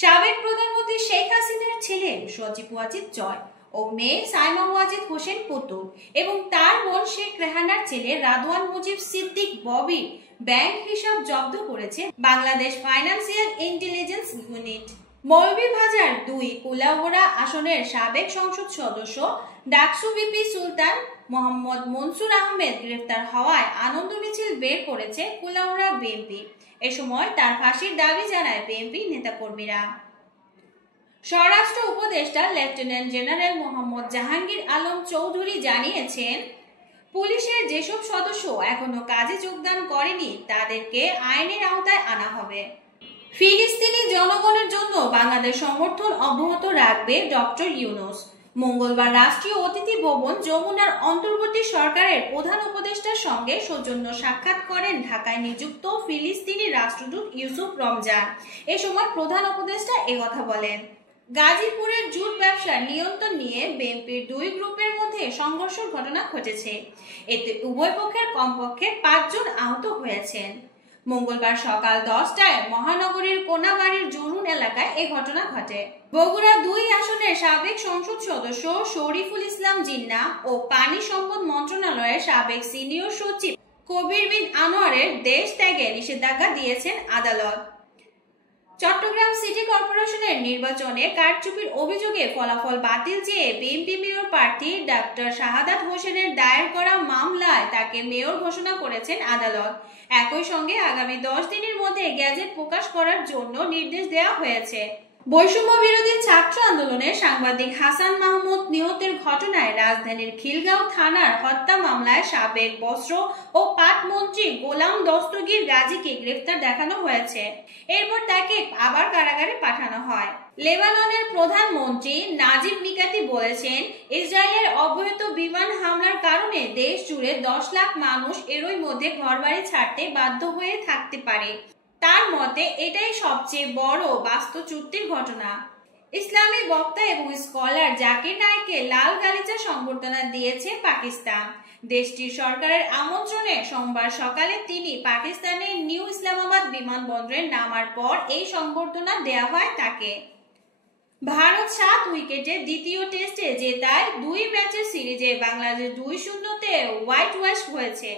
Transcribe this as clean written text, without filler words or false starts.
সাবেক প্রধানমন্ত্রী শেখ হাসিনার ছেলে সজীব ওয়াজিদ জয় ও মেয়ে সাইমা ওয়াজিদ হোসেন পুতুল এবং তার বোন শেখ রেহানার ছেলে রাদওয়ান মুজিব সিদ্দিক ববি ব্যাংক হিসাব জব্দ করেছে Bangladesh financial intelligence unit. Moulvibazar 2 Kulaura আসনের সাবেক সংসদ সদস্য ডাকসু ভিপি সুলতান মোহাম্মদ মনসুর আহমেদ গ্রেফতার হওয়ায় আনন্দ মিছিল বের করেছে কুলাউড়া বিএনপি। এ সময় তার ফাঁসির দাবি জানায় বিএনপি নেতাকর্মীরা। স্বরাষ্ট্র উপদেষ্টা লেফটেন্যান্ট জেনারেল মোহাম্মদ জাহাঙ্গীর আলম চৌধুরী জানিয়েছেন, পুলিশের যেসব সদস্য এখনো কাজে যোগদান করেনি তাদেরকে আইনের আওতায় আনা হবে। ফিলিস্তিনি জনগণের জন্য বাংলাদেশ সমর্থন অব্যাহত রাখবে ডক্টর ইউনূস। মঙ্গলবার রাষ্ট্রীয় অতিথি ভবন যমুনার অন্তর্বর্তী সরকারের প্রধান উপদেষ্টার সঙ্গে সৌজন্য সাক্ষাৎ করেন ঢাকায় নিযুক্ত ফিলিস্তিনি রাষ্ট্রদূত ইউসুফ রমজান। এ সময় প্রধান উপদেষ্টা কথা বলেন। গাজীপুরের জুট ব্যবসার নিয়ন্ত্রণ নিয়ে বিএনপির 2 গ্রুপের মধ্যে সংঘর্ষের ঘটনা ঘটেছে। এতে উভয় পক্ষের কমপক্ষে 5 জন আহত হয়েছেন। মঙ্গলবার সকাল 10টায় মহানগরীর কোনাবাড়ির জরুন এলাকায় এই ঘটনা ঘটে। বগুড়া 2 আসনের সাবেক সংসদ সদস্য শরীফুল ইসলাম জিন্নাহ ও পানি সম্পদ মন্ত্রণালয়ের সাবেক সিনিয়র সচিব কবির বিন আনোয়ারের দেশ ত্যাগে নিষেধাজ্ঞা দিয়েছেন আদালত। চট্টগ্রাম সিটি কর্পোরেশনের নির্বাচনে কারচুপির অভিযোগে ফলাফল বাতিল চেয়ে বিএনপি মেয়র প্রার্থী ডাক্তার শাহাদাত হোসেনের দায়ের করা মামলায় তাকে মেয়র ঘোষণা করেছেন আদালত। একই সঙ্গে আগামী 10 দিনের মধ্যে গেজেট প্রকাশ করার জন্য নির্দেশ দেওয়া হয়েছে। বৈষম্য বিরোধী ছাত্র আন্দোলনের সাংবাদিক হাসান মাহমুদ নিহতের ঘটনায় রাজধানীর খিলগাঁও থানার হত্যা মামলায় সাবেক বস্ত্র ও পাট মন্ত্রী গোলাম দস্তগীর গাজীকে গ্রেফতার দেখানো হয়েছে। এরপর তাকে আবার কারাগারে পাঠানো হয়। লেবাননের প্রধানমন্ত্রী নাজিব মিকাতি বলেছেন, ইসরায়েলের অব্যাহত বিমান হামলার কারণে দেশ জুড়ে 10 লাখ মানুষ এরই মধ্যে ঘরবাড়ি ছাড়তে বাধ্য হয়ে থাকতে পারে। তার মতে এটাই সবচেয়ে বড় বাস্তুচ্যুতির ঘটনা। ইসলামী বক্তা এবং স্কলার জাকির নায়েককে লাল গালিচা সংবর্ধনা দিয়েছে পাকিস্তান। দেশটির সরকারের আমন্ত্রণে সোমবার সকালে তিনি পাকিস্তানের নিউ ইসলামাবাদ বিমানবন্দরে নামার পর এই সংবর্ধনা দেওয়া হয় তাকে। ভারত 7 উইকেটে দ্বিতীয় টেস্টে জেতায় 2 ম্যাচের সিরিজে বাংলাদেশ 2-0 তে হোয়াইট ওয়াশ হয়েছে।